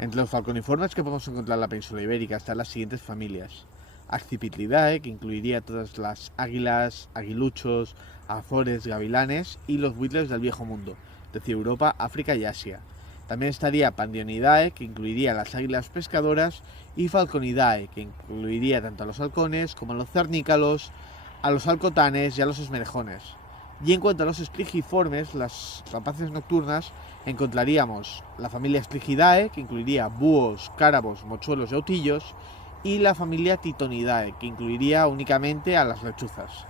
Entre los falconiformes que podemos encontrar en la península ibérica están las siguientes familias: Accipitlidae, que incluiría todas las águilas, aguiluchos, azores, gavilanes y los buitres del Viejo Mundo, es decir, Europa, África y Asia. También estaría Pandionidae, que incluiría las águilas pescadoras, y Falconidae, que incluiría tanto a los halcones como a los cernícalos, a los halcotanes y a los esmerejones. Y en cuanto a los espligiformes, las rapaces nocturnas, encontraríamos la familia Spligidae, que incluiría búhos, cárabos, mochuelos y autillos, y la familia Titonidae, que incluiría únicamente a las lechuzas.